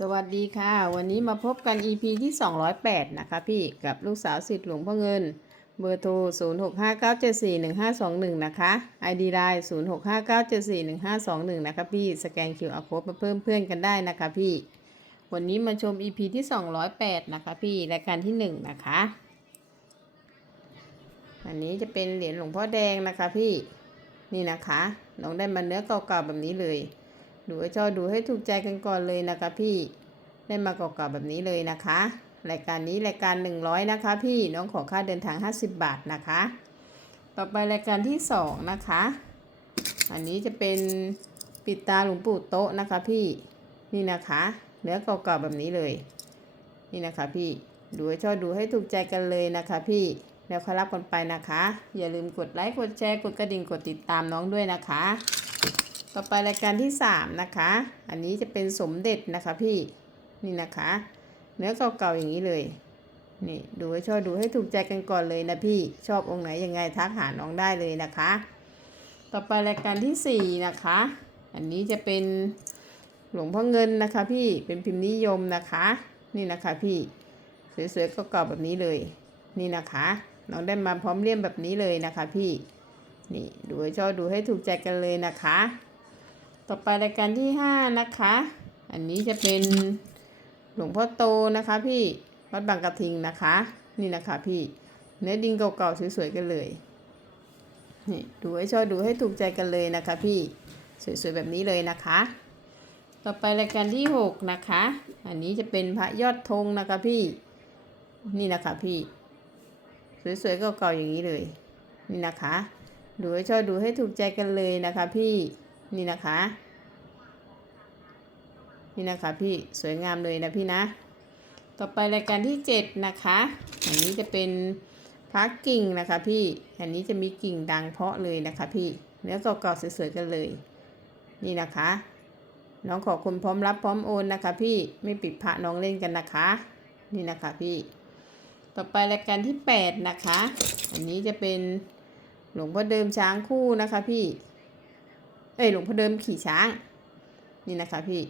สวัสดีค่ะ วันนี้มาพบกัน EP ที่ 208 นะคะพี่กับลูกสาวสิทธิ์หลวงพ่อเงิน เบอร์โทร 0659741521 นะคะ ID Line 0659741521 นะคะพี่สแกน QR Code มาเพิ่มเพื่อนกันได้นะคะพี่ วันนี้มาชม EP ที่ 208 นะคะพี่รายการที่ 1 นะคะ อันนี้จะเป็นเหรียญหลวงพ่อแดงนะคะพี่นี่นะคะน้องได้มาเนื้อเก่าๆแบบนี้เลย ดูให้ชอบดูให้ถูกใจกันก่อนเลยนะคะพี่ ได้มาเก่าๆแบบนี้เลยนะคะ รายการนี้รายการ 100 นะคะ พี่น้องขอค่าเดินทาง 50 บาทนะคะ ต่อไปรายการที่ 2 นะคะ อันนี้จะเป็นปิดตาหลวงปู่โต๊ะนะคะพี่นี่นะคะเนื้อเก่าๆแบบนี้เลย นี่นะคะพี่ดูให้ชอบดูให้ถูกใจกันเลยนะคะพี่แล้วคอรับกันไปนะคะ อย่าลืมกดไลค์กดแชร์กดกระดิ่งกดติดตามน้องด้วยนะคะ ต่อไปรายการที่3นะคะ อันนี้จะเป็นสมเด็จนะคะพี่ นี่นะคะ เนื้อเก่าๆอย่างนี้เลย นี่ดูให้ชอบดูให้ถูกใจกันก่อนเลยนะพี่ ชอบองค์ไหนยังไงทักหาน้องได้เลยนะคะ ต่อไปรายการที่4นะคะ อันนี้จะเป็นหลวงพ่อเงินนะคะ พี่ เป็นพิมพ์นิยมนะคะ นี่นะคะพี่ สวยๆเก่าๆแบบนี้เลย นี่นะคะ น้องได้มาพร้อมเลี่ยมแบบนี้เลยนะคะพี่ นี่ดูให้ชอบดูให้ถูกใจกันเลยนะคะ ต่อไปรายการที่5นะคะ อันนี้จะเป็นหลวงพ่อโตนะคะพี่วัดบางกระทิงนะคะ นี่นะคะพี่เนื้อดินเก่าๆสวยๆกันเลยนี่ดูให้ชอบดูให้ถูกใจกันเลยนะคะพี่สวยๆแบบนี้เลยนะคะ ต่อไปรายการที่6นะคะ อันนี้จะเป็นพระยอดธงนะคะพี่นี่นะคะพี่ สวยๆเก่าๆอย่างนี้เลย นี่นะคะ ดูให้ชอบดูให้ถูกใจกันเลยนะคะพี่ นี่นะคะ นี่นะคะพี่สวยงามเลยนะพี่นะ ต่อไปรายการที่ 7 นะคะ อันนี้จะเป็นพักกิ่งนะคะพี่ อันนี้จะมีกิ่งดังเพาะเลยนะคะพี่ เนื้อเก่าๆสวยๆกันเลย นี่นะคะ น้องขอคุณพร้อมรับพร้อมโอนนะคะ พี่ไม่ปิดพระน้องเล่นกันนะคะ นี่นะคะพี่ ต่อไปรายการที่ 8 นะคะ อันนี้จะเป็นหลวงพ่อเดิมช้างคู่นะคะพี่ เอ้ยหลวงพ่อเดิมขี่ช้าง นี่นะคะพี่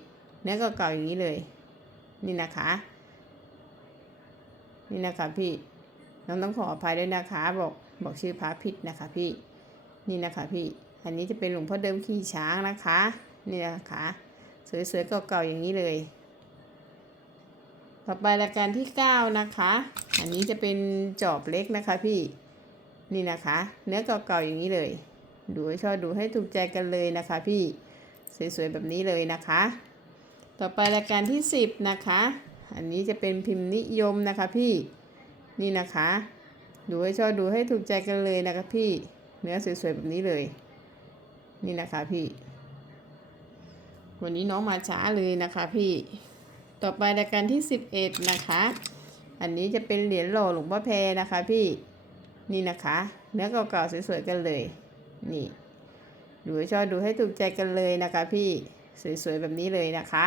เนื้อเก่าอย่างนี้เลย นี่นะคะ นี่นะคะพี่น้องต้องขออภัยด้วยนะคะ บอกบอกชื่อพระผิดนะคะพี่ นี่นะคะพี่ อันนี้จะเป็นหลวงพ่อเดิมขี่ช้างนะคะ นี่นะคะสวยๆเก่าๆอย่างนี้เลย ต่อไปรายการที่9นะคะ อันนี้จะเป็นจอบเล็กนะคะพี่ นี่นะคะ เนื้อเก่าๆอย่างนี้เลย ดูให้ชอบดูให้ถูกใจกันเลยนะคะพี่สวยๆแบบนี้เลยนะคะ ต่อไปรายการที่ 10 นะคะ อันนี้จะเป็นพิมพ์นิยมนะคะพี่นี่นะคะ ดูให้ชอบดูให้ถูกใจกันเลยนะคะพี่เนื้อสวยๆแบบนี้เลย นี่นะคะพี่ วันนี้น้องมาช้าเลยนะคะพี่ ต่อไปรายการที่ 11 นะคะ อันนี้จะเป็นเหรียญหล่อหลวงพ่อแพรนะคะพี่ นี่นะคะ เนื้อเก่าๆสวยๆกันเลย นี่ดูให้ชอบดูให้ถูกใจกันเลยนะคะ พี่สวยๆแบบนี้เลยนะคะ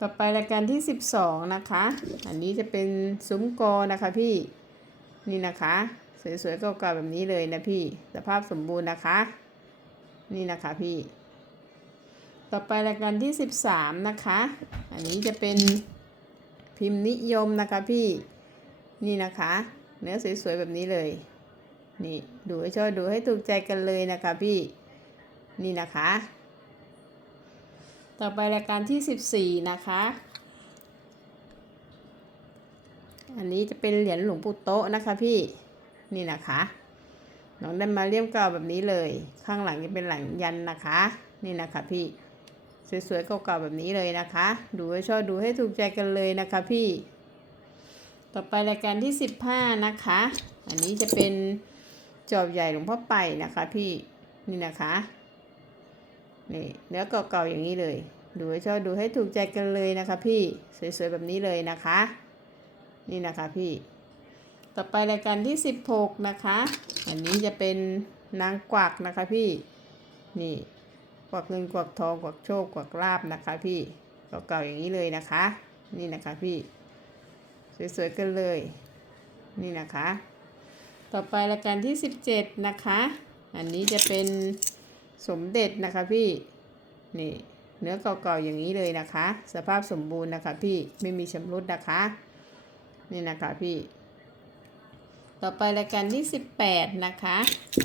ต่อไปรายการที่ 12 นะคะ อันนี้จะเป็นซุ้มกอนะคะพี่นี่นะคะ สวยๆเก่าๆแบบนี้เลยนะพี่สภาพสมบูรณ์นะคะ นี่นะคะพี่ ต่อไปรายการที่ 13 นะคะ อันนี้จะเป็นพิมพ์นิยมนะคะพี่นี่นะคะ เนื้อสวยๆแบบนี้เลย นี่ดูให้ชอบดูให้ถูกใจกันเลยนะคะพี่นี่นะคะ ต่อไปรายการที่ 14 นะคะ อันนี้จะเป็นเหรียญหลวงปู่โต๊ะนะคะพี่นี่นะคะน้องได้มาเลี่ยมเก่าแบบนี้เลย ข้างหลังจะเป็นหลังยันนะคะ นี่นะคะพี่สวยๆเก่าๆแบบนี้เลยนะคะ ดูให้ชอบดูให้ถูกใจกันเลยนะคะพี่ ต่อไปรายการที่ 15 นะคะ อันนี้จะเป็น จอบใหญ่หลวงพ่อไปนะคะ พี่นี่นะคะนี่เนื้อเก่าๆอย่างนี้เลย ดูให้ชอบดูให้ถูกใจกันเลยนะคะ พี่สวยๆแบบนี้เลยนะคะ นี่นะคะพี่ ต่อไปรายการที่ 16 นะคะ อันนี้จะเป็นนางกวักนะคะพี่นี่กวักเงินกวักทองกวักโชคกวักลาบนะคะ พี่เก่าๆอย่างนี้เลยนะคะ นี่นะคะพี่ สวยๆกันเลย นี่นะคะ ต่อไปรายการที่ 17 นะคะ อันนี้จะเป็นสมเด็จนะคะพี่ นี่เนื้อเก่าๆอย่างนี้เลยนะคะ สภาพสมบูรณ์นะคะพี่ไม่มีชำรุดนะคะ นี่นะคะพี่ ต่อไปรายการที่ 18 นะคะ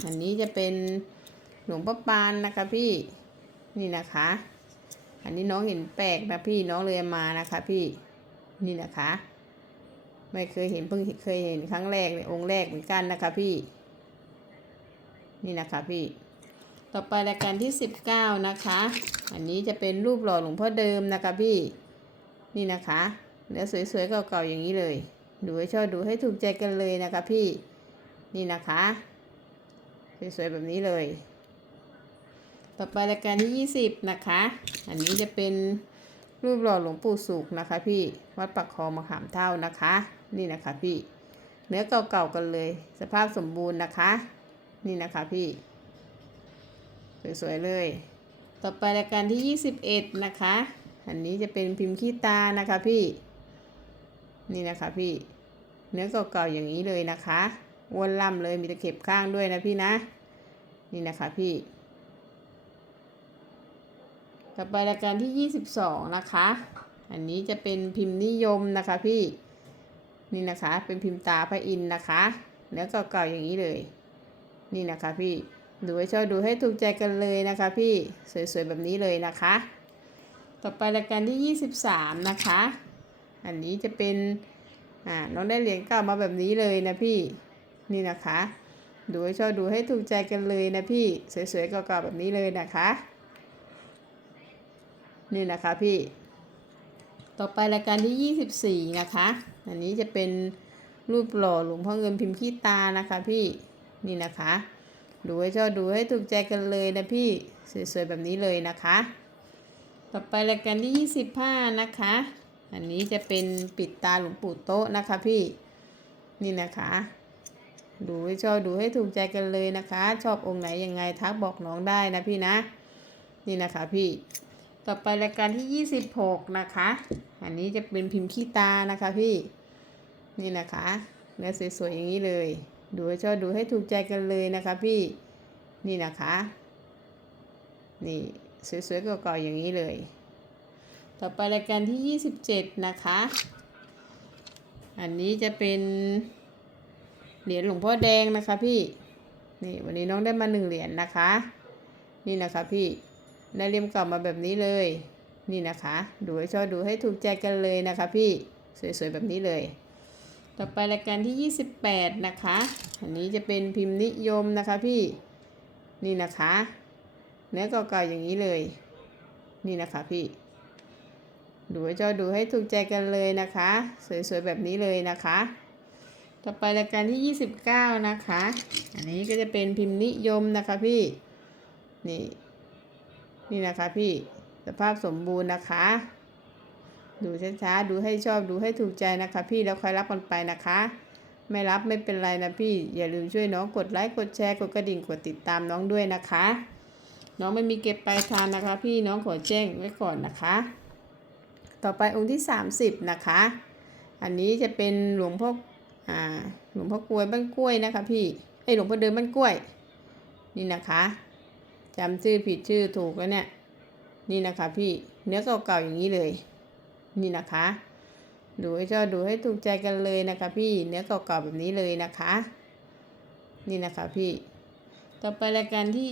อันนี้จะเป็นหลวงพ่อปานนะคะพี่ นี่นะคะ อันนี้น้องเห็นแปลกนะพี่น้องเลยมานะคะพี่ นี่นะคะ ไม่เคยเห็นเพิ่งเคยเห็นครั้งแรกเลยองค์แรกเหมือนกันนะคะพี่ นี่นะคะพี่ ต่อไปรายการที่19นะคะ อันนี้จะเป็นรูปหล่อหลวงพ่อเดิมนะคะพี่ นี่นะคะเนื้อสวยๆเก่าๆอย่างนี้เลย ดูให้ชอบดูให้ถูกใจกันเลยนะคะพี่ นี่นะคะ สวยๆแบบนี้เลย ต่อไปรายการที่20นะคะ อันนี้จะเป็นรูปหล่อหลวงปู่สุขนะคะพี่ วัดปักคลองมะขามเท่านะคะ นี่นะคะพี่ เนื้อเก่าๆกันเลย สภาพสมบูรณ์นะคะ นี่นะคะพี่ สวยๆเลย ต่อไปรายการที่ 21 นะคะ อันนี้จะเป็นพิมพ์ขี้ตานะคะพี่ นี่นะคะพี่ เนื้อเก่าๆอย่างนี้เลยนะคะอ้วนล่ำเลยมีตะเข็บข้างด้วยนะพี่นะ นี่นะคะพี่ต่อไปรายการที่ 22 นะคะ อันนี้จะเป็นพิมพ์นิยมนะคะพี่ นี่นะคะ เป็นพิมพ์ตาพระอินทร์นะคะ เนื้อเก่าๆอย่างนี้เลย นี่นะคะพี่ดูให้ชอบดูให้ถูกใจกันเลยนะคะ พี่สวยๆแบบนี้เลยนะคะ ต่อไปรายการที่ 23 นะคะ อันนี้จะเป็นอ่าน้องได้เหรียญเก่ามาแบบนี้เลยนะพี่นี่นะคะ ดูให้ชอบดูให้ถูกใจกันเลยนะพี่สวยๆเก่าๆแบบนี้เลยนะคะ นี่นะคะพี่ ต่อไปรายการที่ 24 นะคะอันนี้จะเป็นรูปหล่อหลวงพ่อเงินพิมพ์ขี้ตานะคะพี่นี่นะคะ ดูให้ชอบดูให้ถูกใจกันเลยนะพี่สวยๆแบบนี้เลยนะคะ ต่อไปรายการที่ 25 นะคะ อันนี้จะเป็นปิดตาหลวงปู่โต๊ะนะคะพี่นี่นะคะ ดูให้ชอบดูให้ถูกใจกันเลยนะคะ ชอบองค์ไหนยังไงทักบอกน้องได้นะพี่นะ นี่นะคะพี่ ต่อไปรายการที่ 26 นะคะ อันนี้จะเป็นพิมพ์ขี้ตานะคะพี่ นี่นะคะเนื้อสวยๆอย่างนี้เลย ดูชอบดูให้ถูกใจกันเลยนะคะพี่ นี่นะคะ นี่สวยๆเก่าๆอย่างนี้เลย ต่อไปรายการที่ 27 นะคะ อันนี้จะเป็นเหรียญหลวงพ่อแดงนะคะพี่ นี่วันนี้น้องได้มาหนึ่งเหรียญนะคะ นี่นะคะพี่ ได้เลียมเก่ามาแบบนี้เลย นี่นะคะ ดูให้ชอบดูให้ถูกใจกันเลยนะคะ พี่สวยๆแบบนี้เลย ต่อไปรายการที่ 28 นะคะ อันนี้จะเป็นพิมพ์นิยมนะคะพี่นี่นะคะ เนื้อเก่าๆอย่างนี้เลย นี่นะคะพี่ดูให้ชอบดูให้ถูกใจกันเลยนะคะ สวยๆแบบนี้เลยนะคะ ต่อไปรายการที่ 29 นะคะ อันนี้ก็จะเป็นพิมพ์นิยมนะคะพี่ นี่ นี่นะคะพี่สภาพสมบูรณ์นะคะ ดูช้าๆดูให้ชอบดูให้ถูกใจนะคะ พี่แล้วค่อยรับมันไปนะคะ ไม่รับไม่เป็นไรนะพี่ อย่าลืมช่วยน้องกดไลค์กดแชร์กดกระดิ่งกดติดตามน้องด้วยนะคะ น้องไม่มีเก็บปลายทางนะคะ พี่น้องขอแจ้งไว้ก่อนนะคะ ต่อไปองค์ที่ 30 นะคะ อันนี้จะเป็นหลวงพ่ออ่าหลวงพ่อกล้วยบ้านกล้วยนะคะ พี่ไอหลวงพ่อเดิมบ้านกล้วยนี่นะคะ จำชื่อผิดชื่อถูกแล้วเนี่ย นี่นะคะพี่เนื้อเก่าๆอย่างนี้เลย นี่นะคะ ดูให้ชอบดูให้ถูกใจกันเลยนะคะ พี่เนื้อเก่าๆแบบนี้เลยนะคะ นี่นะคะพี่ ต่อไปรายการที่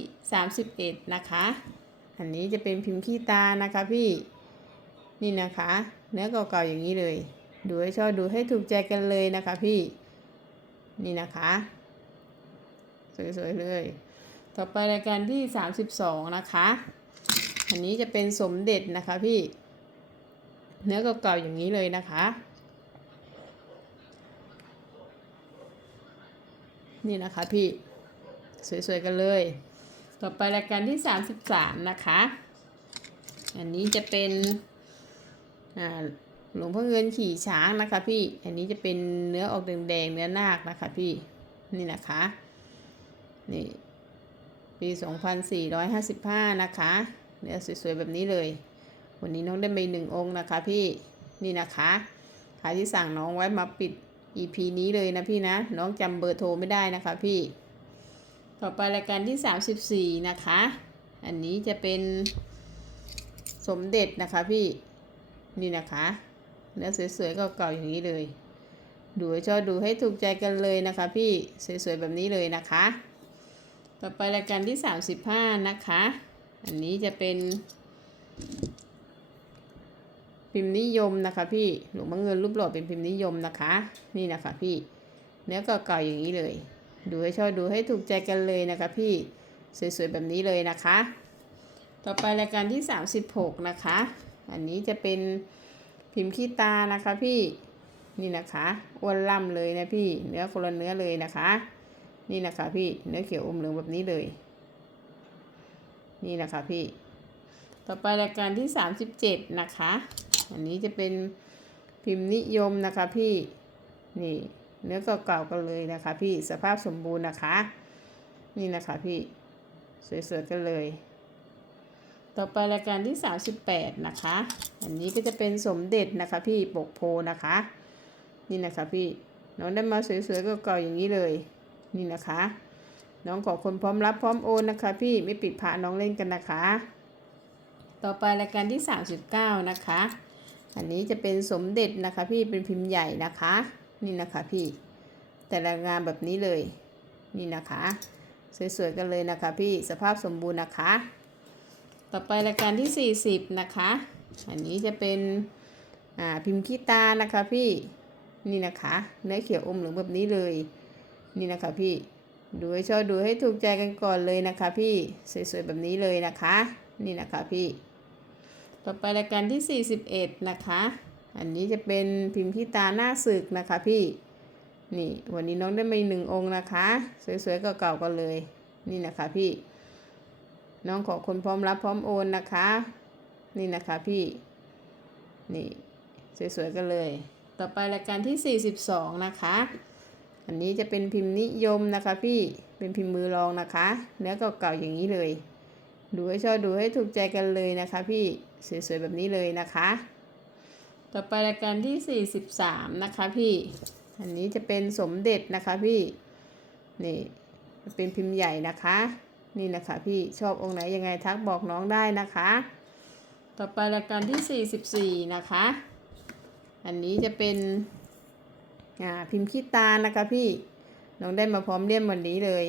31 นะคะ อันนี้จะเป็นพิมพ์ขี้ตานะคะพี่ นี่นะคะ เนื้อเก่าๆอย่างนี้เลย ดูให้ชอบดูให้ถูกใจกันเลยนะคะพี่ นี่นะคะ สวยๆเลย ต่อไปรายการที่ 32 นะคะ อันนี้จะเป็นสมเด็จนะคะพี่ เนื้อเก่าๆอย่างนี้เลยนะคะ นี่นะคะพี่ สวยๆกันเลย ต่อไปรายการที่ 33 นะคะ อันนี้จะเป็นหลวงพ่อเงินขี่ช้างนะคะพี่ อันนี้จะเป็นเนื้อออกแดงๆเนื้อนาคนะคะพี่ นี่นะคะ นี่ ปี 2455 นะคะเนื้อสวยๆแบบนี้เลย วันนี้น้องได้ไปหนึ่งองค์นะคะพี่นี่นะคะใครที่สั่งน้องไว้มาปิด EP นี้เลยนะพี่นะ น้องจำเบอร์โทรไม่ได้นะคะพี่ ต่อไปรายการที่ 34 นะคะ อันนี้จะเป็นสมเด็จนะคะพี่นี่นะคะเนื้อสวยๆก็เก่าอย่างนี้เลย ดูชอบดูให้ถูกใจกันเลยนะคะ พี่สวยๆแบบนี้เลยนะคะ ต่อไปรายการที่ 35 นะคะ อันนี้จะเป็น พิมพ์นิยมนะคะพี่หลวงพ่อเงินรูปหล่อเป็นพิมพ์นิยมนะคะ นี่นะคะพี่ เนื้อเก่าๆอย่างนี้เลย ดูให้ชอบดูให้ถูกใจกันเลยนะคะพี่ สวยๆแบบนี้เลยนะคะ ต่อไปรายการที่ 36 นะคะ อันนี้จะเป็นพิมพ์ขี้ตานะคะพี่ นี่นะคะอ้วนล่ำเลยนะพี่ เนื้อคนละเนื้อเลยนะคะ นี่นะคะพี่เนื้อเขียวอมเหลืองแบบนี้เลย นี่นะคะพี่ ต่อไปรายการที่ 37 นะคะ อันนี้จะเป็นพิมพ์นิยมนะคะพี่ นี่ เนื้อเก่าๆกันเลยนะคะ พี่สภาพสมบูรณ์นะคะ นี่นะคะพี่สวยๆกันเลย ต่อไปรายการที่ 38 นะคะ อันนี้ก็จะเป็นสมเด็จนะคะพี่ปกโพนะคะ นี่นะคะพี่น้องได้มาสวยๆเก่าๆอย่างนี้เลย นี่นะคะ น้องขอคนพร้อมรับพร้อมโอนนะคะ พี่ไม่ปิดพระน้องเล่นกันนะคะ ต่อไปรายการที่ 39 นะคะ อันนี้จะเป็นสมเด็จนะคะ พี่เป็นพิมพ์ใหญ่นะคะ นี่นะคะพี่ แต่ละงานแบบนี้เลย นี่นะคะ สวยๆกันเลยนะคะพี่สภาพสมบูรณ์นะคะ ต่อไปรายการที่ 40 นะคะ อันนี้จะเป็นอ่าพิมพ์ขี้ตานะคะพี่นี่นะคะ เนื้อเขียวอมเหลืองแบบนี้เลย นี่นะคะพี่ดูให้ชอบดูให้ถูกใจกันก่อนเลยนะคะพี่สวยๆแบบนี้เลยนะคะ นี่นะคะพี่ ต่อไปรายการที่ 41 นะคะ อันนี้จะเป็นพิมพ์ขี้ตาหน้าศึกนะคะพี่นี่วันนี้น้องได้มาหนึ่งองค์นะคะ สวยๆเก่าๆกันเลย นี่นะคะพี่ น้องขอคนพร้อมรับพร้อมโอนนะคะ นี่นะคะพี่นี่สวยๆกันเลย ต่อไปรายการที่ 42 นะคะ อันนี้จะเป็นพิมพ์นิยมนะคะ พี่เป็นพิมพ์มือรองนะคะ เนื้อเก่าๆอย่างนี้เลย ดูให้ชอบดูให้ถูกใจกันเลยนะคะ พี่สวยๆแบบนี้เลยนะคะ ต่อไปรายการที่ 43 นะคะพี่ อันนี้จะเป็นสมเด็จนะคะพี่นี่เป็นพิมพ์ใหญ่นะคะ นี่นะคะพี่ชอบองค์ไหนยังไงทักบอกน้องได้นะคะ ต่อไปรายการที่ 44 นะคะ อันนี้จะเป็น อ่าพิมพ์ขี้ตานะคะพี่น้องได้มาพร้อมเลี่ยมวันนี้เลย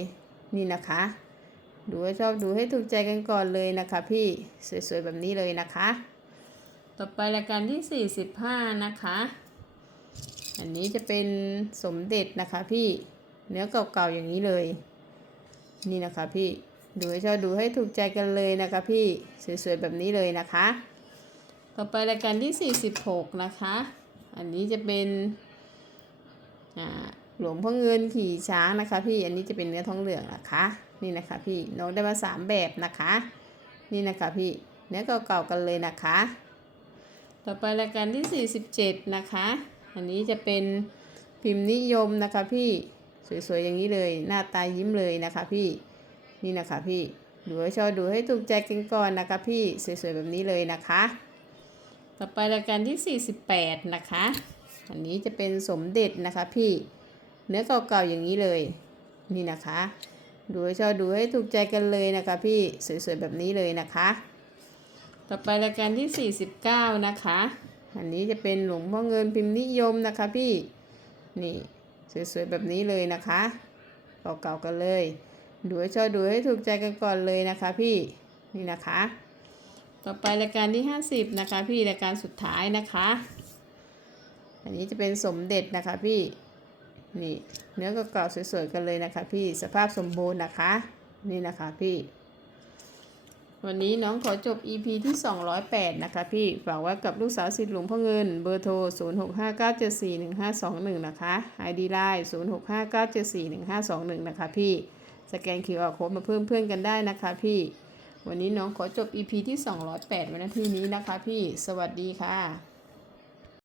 นี่นะคะ ดูให้ชอบดูให้ถูกใจกันก่อนเลยนะคะ พี่สวยๆแบบนี้เลยนะคะ ต่อไปรายการที่ 45 นะคะ อันนี้จะเป็นสมเด็จนะคะพี่เนื้อเก่าๆอย่างนี้เลย นี่นะคะพี่ดูให้ชอบดูให้ถูกใจกันเลยนะคะพี่สวยๆแบบนี้เลยนะคะ ต่อไปรายการที่ 46 นะคะ อันนี้จะเป็นอ่า หลวงพ่อเงินขี่ช้างนะคะ พี่อันนี้จะเป็นเนื้อทองเหลืองนะคะ นี่นะคะ พี่น้องได้มาสามแบบนะคะ นี่นะคะพี่เนื้อเก่าๆกันเลยนะคะ ต่อไปรายการที่ 47 นะคะ อันนี้จะเป็นพิมพ์นิยมนะคะพี่สวยๆอย่างนี้เลย หน้าตายิ้มเลยนะคะพี่นี่นะคะพี่ดูให้ชอบดูให้ถูกใจกันก่อนนะคะพี่สวยๆแบบนี้เลยนะคะ ต่อไปรายการที่ 48 นะคะ อันนี้จะเป็นสมเด็จนะคะพี่เนื้อเก่าๆอย่างนี้เลยนี่นะคะดูให้ชอบดูให้ถูกใจกันเลยนะคะพี่สวยๆแบบนี้เลยนะคะ ต่อไปรายการที่ 49 นะคะ อันนี้จะเป็นหลวงพ่อเงินพิมพ์นิยมนะคะพี่นี่สวยๆแบบนี้เลยนะคะเก่าๆกันเลยดูให้ชอบดูให้ถูกใจกันก่อนเลยนะคะพี่นี่นะคะ ต่อไปรายการที่ 50 นะคะ พี่รายการสุดท้ายนะคะ อันนี้จะเป็นสมเด็จนะคะพี่นี่เนื้อเก่าๆสวยๆกันเลยนะคะ พี่สภาพสมบูรณ์นะคะ นี่นะคะพี่ วันนี้น้องขอจบ EP ที่ 208 นะคะพี่ฝากไว้กับลูกสาวสิทธิ์หลวงพ่อเงิน เบอร์โทร 0659741521 นะคะ ID Line 0659741521 นะคะพี่ สแกน QR Code มาเพิ่มเพื่อนกันได้นะคะพี่ วันนี้น้องขอจบ EP ที่ 208ไว้ณที่นี้นะคะพี่ สวัสดีค่ะ